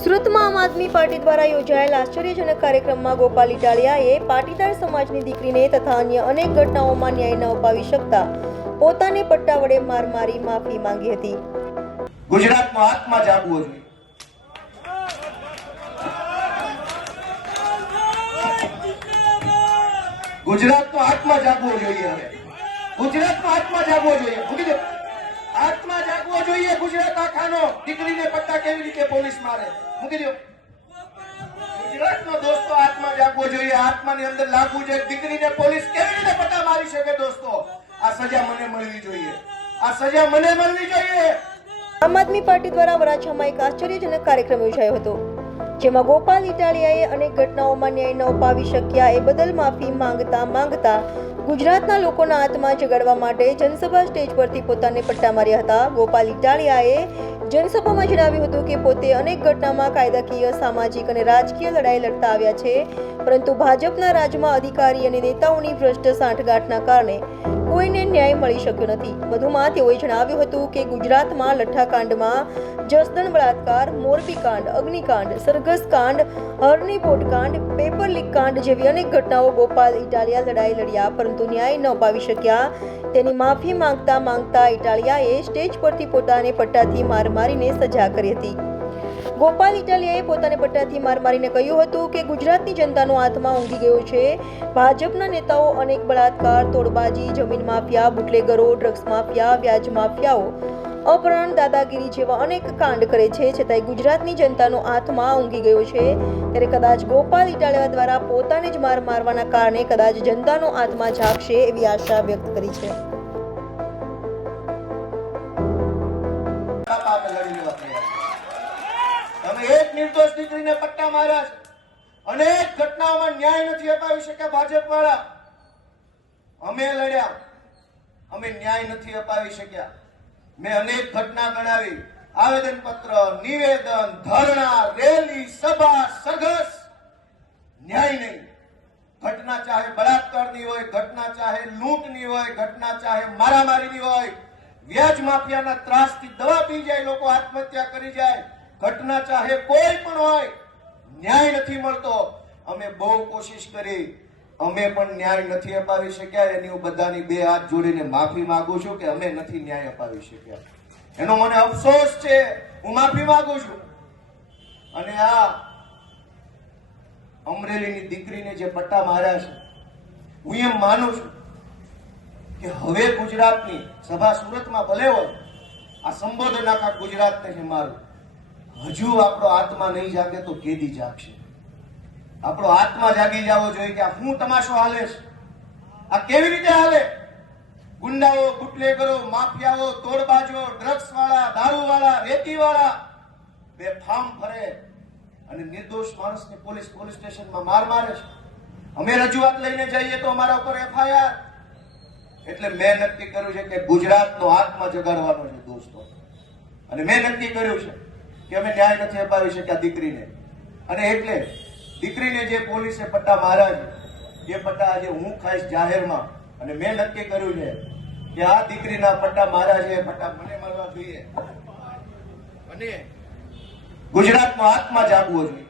સુરતમાં આમ આદમી પાર્ટી દ્વારા યોજાયેલ આશ્ચર્યજનક કાર્યક્રમમાં ગોપાલ ઇટાલિયાએ પાટીદાર સમાજની દીકરીને તથા અન્ય અનેક ઘટનાઓમાં ન્યાય ન અપાવી શકતા પોતાને પટ્ટા વડે માર મારી માફી માંગી હતી. ગુજરાતમાં આત્મા જાગવો જોઈએ ગુજરાતનો આત્મા જાગવો જોઈએ ગુજરાતનો આત્મા જાગવો જોઈએ જાગવો જોઈએ ગુજરાત આખાનો. દીકરીને પટ્ટા કેવી રીતે પોલીસ મારે? મૂકી દો ગુજરાતનો દોસ્તો આત્મા જાગવો જોઈએ. આત્માની અંદર લાગવું જોઈએ દીકરીને પોલીસ કેવી રીતે પટ્ટા મારી શકે દોસ્તો? આ સજા મને મળવી જોઈએ. આ સજા મને મળવી જોઈએ. આમ આદમી પાર્ટી દ્વારા વરાછામાં એક આશ્ચર્યજનક કાર્યક્રમ યોજાયો હતો, જેમાં ગોપાલ ઇટાલિયાએ અનેક ઘટનાઓમાં ન્યાય ન અપાવી શક્યા એ બદલ માફી માંગતા માંગતા ગુજરાતના લોકોના આત્મા જગાડવા માટે જનસભા સ્ટેજ પરથી પોતાને પટ્ટા માર્યા હતા. ગોપાલ ઇટાલિયાએ જનસભામાં જણાવ્યું હતું કે પોતે અનેક ઘટનામાં કાયદાકીય, સામાજિક અને રાજકીય લડાઈ લડતા આવ્યા છે. પરંતુ ભાજપના રાજમાં અધિકારી અને નેતાઓની ભ્રષ્ટ સાંઠગાંઠના કારણે કોઈને ન્યાય મળી શક્યો નથી. વધુમાં તેઓએ જણાવ્યું હતું કે ગુજરાતમાં લઠ્ઠાકાંડમાં જસદણ બળાત્કાર, મોરબી કાંડ, અગ્નિકાંડ, સરઘસ કાંડ, હરની કાંડ, પેપર લીક કાંડ જેવી અનેક ઘટનાઓ ગોપાલ ઇટાલિયા લડાઈ લડ્યા પરંતુ ન્યાય ન અપાવી શક્યા. તેની માફી માંગતા માંગતા ઇટાલિયાએ સ્ટેજ પરથી પોતાને પટ્ટાથી માર મારીને સજા કરી હતી. ગોપાલ ઇટાલિયાએ પોતાને પટ્ટાથી માર મારીને કહ્યું હતું કે ગુજરાતની જનતાનો આત્મા ઊંઘી ગયો છે. ભાજપના નેતાઓ અનેક બળાત્કાર, તોડબાજી, જમીન માફિયા, બુટલેગરો, ડ્રગ્સ માફિયા, વ્યાજ માફિયાઓ, અપહરણ, દાદાગીરી જેવા અનેક કાંડ કરે છે. છતાંય ગુજરાતની જનતાનો આત્મા ઊંઘી ગયો છે. ત્યારે કદાચ ગોપાલ ઇટાલિયા દ્વારા પોતાને જ માર મારવાના કારણે કદાચ જનતાનો આત્મા જાગશે એવી આશા વ્યક્ત કરી છે. નિર્દોષ દીકરીને પટ્ટા માર્યા છે. અનેક ઘટનાઓમાં ન્યાય નથી અપાવી શક્યા ભાજપ વાળા અમે લડ્યા. અમે ન્યાય નથી અપાવી શક્યા. મેં અનેક ઘટના ગણાવી. આવેદન પત્ર નિવેદન, ધરણા, રેલી, સભા, સરઘસ. ન્યાય નહીં. ઘટના ચાહે બળાત્કારની હોય, ઘટના ચાહે લૂંટની હોય, ઘટના ચાહે મારામારીની હોય, વ્યાજ માફિયાના ત્રાસથી દવા પી જાય, લોકો આત્મહત્યા કરી જાય. ઘટના ચાહે કોઈ પણ હોય, ન્યાય નથી મળતો. અમે બહુ કોશિશ કરી, અમે પણ ન્યાય નથી અપાવી શક્યા. એની હું બધાની બે હાથ જોડીને માફી માંગુ છું કે અમે નથી ન્યાય અપાવી શક્યા. એનો મને અફસોસ છે, હું માફી માંગુ છું. અને આ અમરેલીની દીકરીને જે પટ્ટા માર્યા છે, હું એમ માનું છું કે હવે ગુજરાતની સભા સુરતમાં ભલે હોય, આ સંબોધન આખા ગુજરાતને છે મારું. હજુ આપણો આત્મા નહીં જાગે તો કેદી જાગશે? આપણો આત્મા જાગી જવો જોઈએ કે આ શું તમાશો હાલે છે? આ કેવી રીતે હાલે? ગુંડાઓ, બુટલેગરો, માફિયાઓ, તોડબાજો ડ્રગ્સ વાળા દારૂ વાળા રેતી વાળા બેફામ ફરે અને નિર્દોષ માણસને પોલીસ પોલીસ સ્ટેશનમાં માર મારે છે. અમે રજૂઆત લઈને જઈએ તો અમારા ઉપર એફઆઈઆર. એટલે મેં નક્કી કર્યું છે કે ગુજરાતનો આત્મા જગાડવાનો છે, દોસ્તો. અને મેં નક્કી કર્યું છે કે અમે ન્યાય નથી અપાવી શક્યા દીકરીને. અને એટલે દીકરીને જે પોલીસે પટ્ટા છે, એ પટ્ટા આજે હું ખાઈશ જાહેરમાં. અને મેં નક્કી કર્યું છે કે આ દીકરીના પટ્ટા માર્યા છે, એ પટ્ટા મને મળવા જોઈએ. અને ગુજરાતનો આત્મા જાગવો જોઈએ.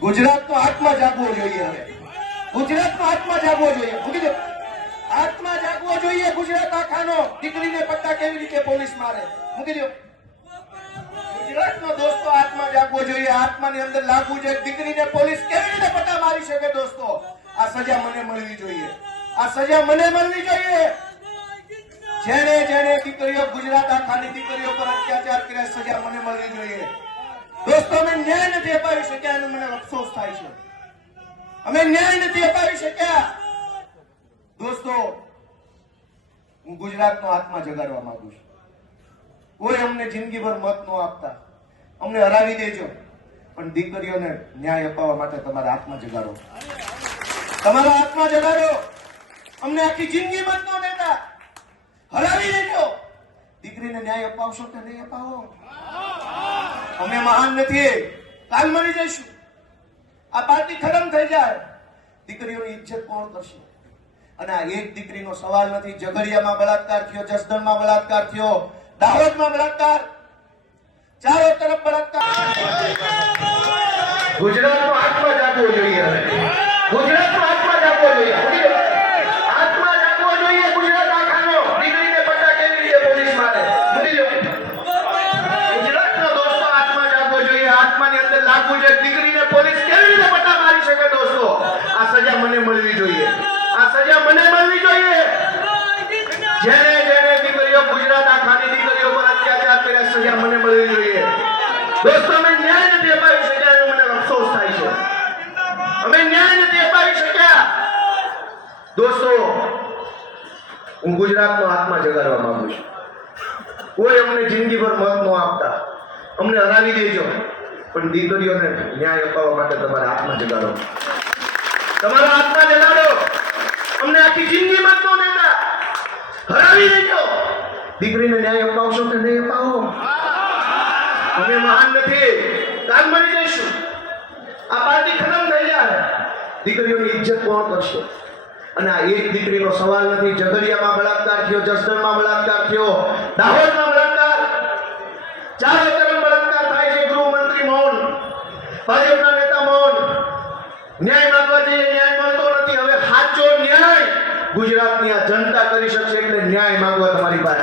ગુજરાતનો આત્મા જાગવો જોઈએ હવે. ગુજરાતનો આત્મા જાગવો જોઈએ. મૂકી આત્મા જાગવો જોઈએ ગુજરાત આખાનો. દીકરીને પત્તા કેવી રીતે પોલીસ મારે? મૂકી દો. ગુજરાતનો દોસ્તો આત્મા જાગવો જોઈએ. આત્માની અંદર લાગવું જોઈએ દીકરીને પોલીસ કેવી રીતે પટ્ટા મારી શકે દોસ્તો? આ સજા મને મળવી જોઈએ. આ સજા મને મળવી જોઈએ. જેને જેને દીકરીઓ ગુજરાત આખાની દીકરીઓ પર અત્યાચાર કર્યા, સજા મને મળવી જોઈએ. દોસ્તો, અમે ન્યાય નથી અપાવી શક્યા એનો મને અફસોસ થાય છે. અમે ન્યાય નથી અપાવી શક્યા. દોસ્તો, હું ગુજરાતનો આત્મા જગાડવા માંગુ છું. કોઈ અમને જિંદગીભર મત ન આપતા. અમને હરાવી દેજો. પણ દીકરીઓને ન્યાય અપાવવા માટે તમારા આત્મા જગાડો. તમારો આત્મા જગાડો. અમને આખી જિંદગી મત ન દેતા. હરાવી દેજો. દીકરીને ન્યાય અપાવશો કે નહીં અપાવો? અમે મહાન નથી. કાલ મરી જઈશું. આ પાર્ટી ખતમ થઈ જાય. દીકરીઓની ઇજ્જત કોણ કરશે? અને આ એક દીકરીનો સવાલ નથી ઝઘડિયામાં બળાત્કાર થયો, જસદણમાં બળાત્કાર થયો, દાહોદમાં બળાત્કાર, ચારો તરફ બળાત્કાર ગુજરાતનો આત્મા જાગવો જોઈએ હવે. દીકરીઓ ગુજરાત આખાની દીકરીઓ પર અત્યાચાર કર્યા, સજા મને મળવી જોઈએ. દોસ્તો, અમે ન્યાય નથી અપાવી શક્યા મને અફસોસ થાય છે. અમે ન્યાય નથી અપાવી શક્યા. દોસ્તો, હું ગુજરાતનો આત્મા જગાડવા માંગુ છું. કોઈ અમને જિંદગીભર મત ન આપતા. અમને હરાવી દેજો. પણ દીકરીઓને ન્યાય અપાવવા માટે તમારે આત્મા જગાડો. તમારો આત્મા જગાડો. અમને આખી જિંદગી મત ન દેતા. હરાવી દેજો. દીકરીને ન્યાય અપાવશો કે નહીં અપાવો? અમે મહાન નથી. કાલ મરી જઈશું. આ પાર્ટી ખતમ થઈ જાય. દીકરીઓની ઇજ્જત કોણ કરશે? અને આ એક દીકરીનો સવાલ નથી. ઝઘડિયામાં બળાત્કાર થયો, જસદણમાં બળાત્કાર થયો, દાહોદમાં બળાત્કાર. ચારે તરફ બળાત્કાર થાય છે ગૃહમંત્રી મૌન. ભાજપના નેતા મૌન. ન્યાય માંગવા જઈએ, ન્યાય મળતો નથી. હવે સાચો ન્યાય ગુજરાતની આ જનતા કરી શકશે એટલે ન્યાય માંગવા તમારી પાસે